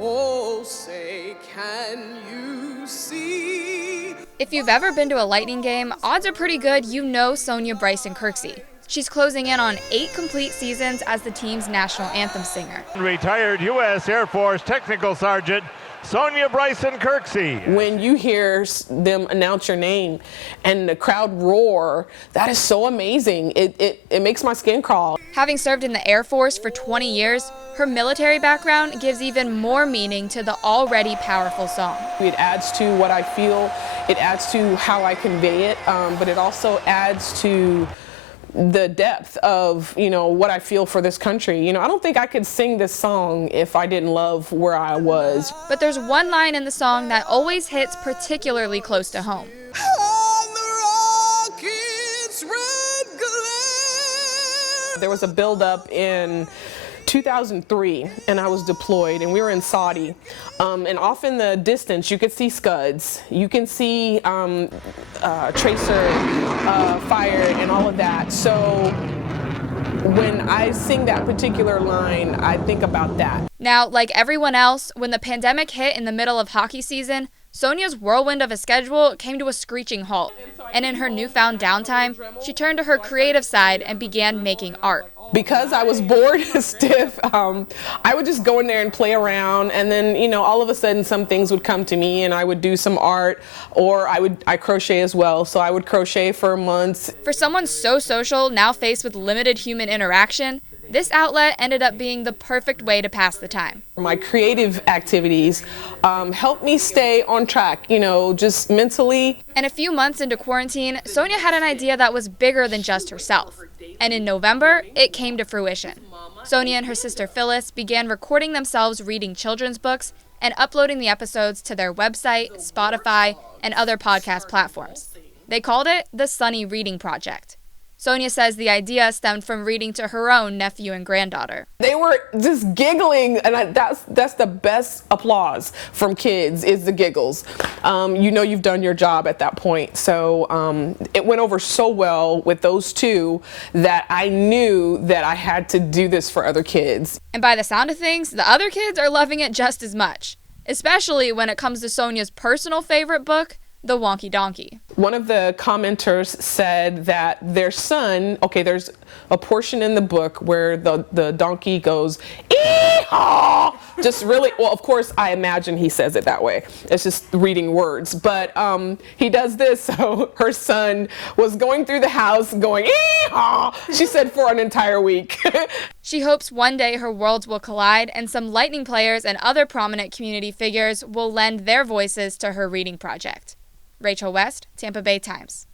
Oh, say, can you see? If you've ever been to a Lightning game, odds are pretty good you know Sonya Bryson-Kirksey. She's closing in on 8 complete seasons as the team's national anthem singer. Retired U.S. Air Force Technical Sergeant Sonya Bryson-Kirksey. When you hear them announce your name and the crowd roar, that is so amazing. It makes my skin crawl. Having served in the Air Force for 20 years, her military background gives even more meaning to the already powerful song. It adds to what I feel, it adds to how I convey it, but it also adds to the depth of, what I feel for this country. I don't think I could sing this song if I didn't love where I was. But there's one line in the song that always hits particularly close to home. There was a buildup in 2003, and I was deployed, and we were in Saudi. And off in the distance, you could see Scuds. You can see tracer fire and all of that. So when I sing that particular line, I think about that. Now, like everyone else, when the pandemic hit in the middle of hockey season, Sonya's whirlwind of a schedule came to a screeching halt. And in her newfound downtime, she turned to her creative side and began making art. Because I was bored stiff, I would just go in there and play around, and then, all of a sudden some things would come to me and I would do some art, or I crochet as well, so I would crochet for months. For someone so social, now faced with limited human interaction, this outlet ended up being the perfect way to pass the time. My creative activities helped me stay on track, just mentally. And a few months into quarantine, Sonya had an idea that was bigger than just herself. And in November, it came to fruition. Sonya and her sister Phyllis began recording themselves reading children's books and uploading the episodes to their website, Spotify, and other podcast platforms. They called it the Sunny Reading Project. Sonya says the idea stemmed from reading to her own nephew and granddaughter. They were just giggling, and that's the best applause from kids, is the giggles. You've done your job at that point. So it went over so well with those two that I knew that I had to do this for other kids. And by the sound of things, the other kids are loving it just as much, especially when it comes to Sonya's personal favorite book, The Wonky Donkey. One of the commenters said that their son, there's a portion in the book where the donkey goes, ee-haw! Just really, well, of course, I imagine he says it that way. It's just reading words. But he does this, so her son was going through the house going, ee-haw! She said for an entire week. She hopes one day her worlds will collide and some Lightning players and other prominent community figures will lend their voices to her reading project. Rachel West, Tampa Bay Times.